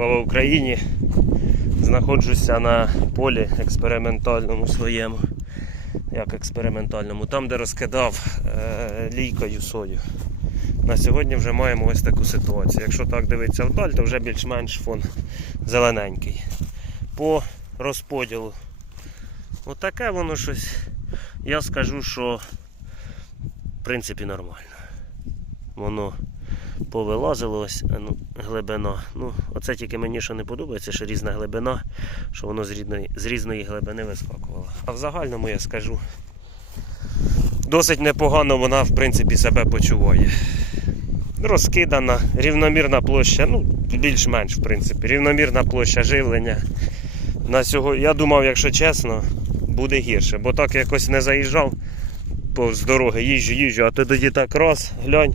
Слава Україні! Знаходжуся на полі експериментальному своєму. Як експериментальному, там, де розкидав е, лійкою сою. На сьогодні вже маємо ось таку ситуацію. Якщо так дивитися вдаль, то вже більш-менш фон зелененький. По розподілу. Отаке воно щось. Я скажу, що в принципі нормально. Воно повилазило ось ну, глибина. Ну, оце тільки мені що не подобається, що різна глибина, що воно з різної, з різної глибини вискакувало. А в загальному я скажу, досить непогано вона в принципі себе почуває. Розкидана, рівномірна площа, ну, більш-менш, в принципі, рівномірна площа живлення. На сього, я думав, якщо чесно, буде гірше, бо так якось не заїжджав повз дороги, їжджу, їжджу, а то тоді так раз, глянь,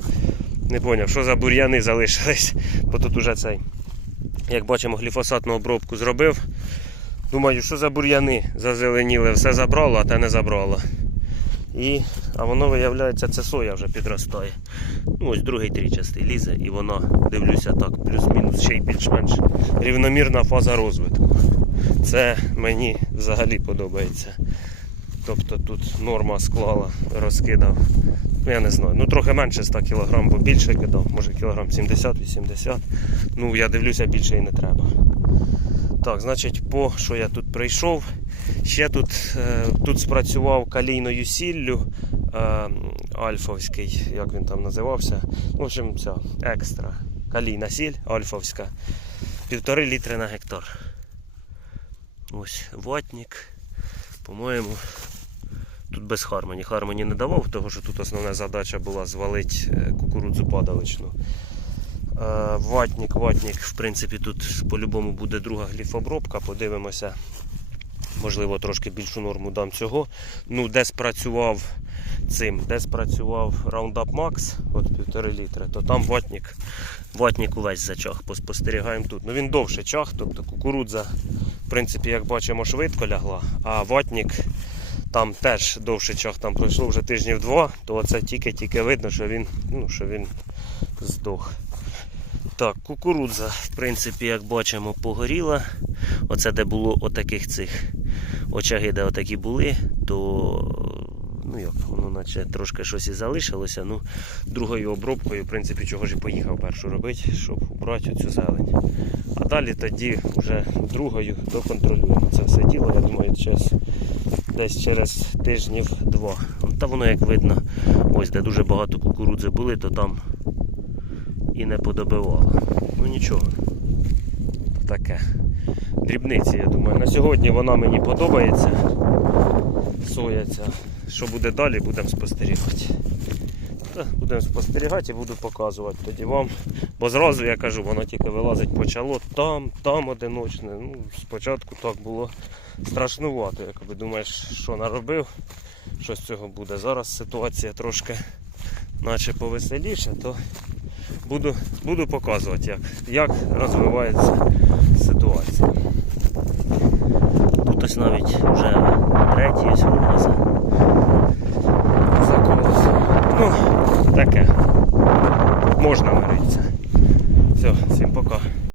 не зрозумів, що за бур'яни залишились. Бо тут уже цей, як бачимо, гліфосатну обробку зробив. Думаю, що за бур'яни зазеленіли, все забрало, а те не забрало. І, а воно виявляється, це соя вже підростає. Ну, ось другий трічастий лізе, і воно, дивлюся так, плюс-мінус ще й більш-менш рівномірна фаза розвитку. Це мені взагалі подобається. Тобто тут норма склала, розкидав. Ну я не знаю. Ну трохи менше 100 кг, бо більше кидав, може кілограм 70-80. Ну я дивлюся, більше і не треба. Так, значить, по що я тут прийшов. Ще тут, е, тут спрацював калійною сіллю е, альфовський, як він там називався. В общем, ця екстра. Калійна сіль альфовська. Півтори літри на гектар. Ось ватник. По-моєму, тут без Хармоні. Хармоні не давав, тому що тут основна задача була звалити е, кукурудзу падаличну. Е, ватник, в принципі, тут по-любому буде друга гліфобробка. Подивимося. Можливо, трошки більшу норму дам цього. Ну, де спрацював цим, де спрацював Roundup Max, от півтори літри, то там ватник, ватник увесь зачах. Поспостерігаємо тут. Ну він довше чах, тобто кукурудза, в принципі, як бачимо, швидко лягла, а ватник там теж довше чах, там пройшло вже тижнів два, то це тільки-тільки видно, що він, ну, що він здох. Так, кукурудза, в принципі, як бачимо, погоріла. Оце де було отаких цих очаги, де отакі були, то ну як, воно наче трошки щось і залишилося. Ну, другою обробкою, в принципі, чого ж і поїхав першу робити, щоб убрати цю зелень. А далі тоді вже другою доконтролюємо це все діло. Я думаю, час десь через тижнів два. Та воно як видно, ось де дуже багато кукурудзи були, то там і не подобивало. Ну нічого. Таке. Дрібниці, я думаю. На сьогодні вона мені подобається. Сояця. Що буде далі, будемо спостерігати. Будемо спостерігати і буду показувати тоді вам. Бо зразу я кажу, воно тільки вилазить почало там, там одиночне. Ну, спочатку так було страшнувато. Якби думаєш, що наробив, що з цього буде. Зараз ситуація трошки наче повеселіше, то буду, буду показувати, як, як розвивається ситуація. Тут ось навіть вже третій. Заколося. Ну, таке. Можна миритися. Все, всім пока.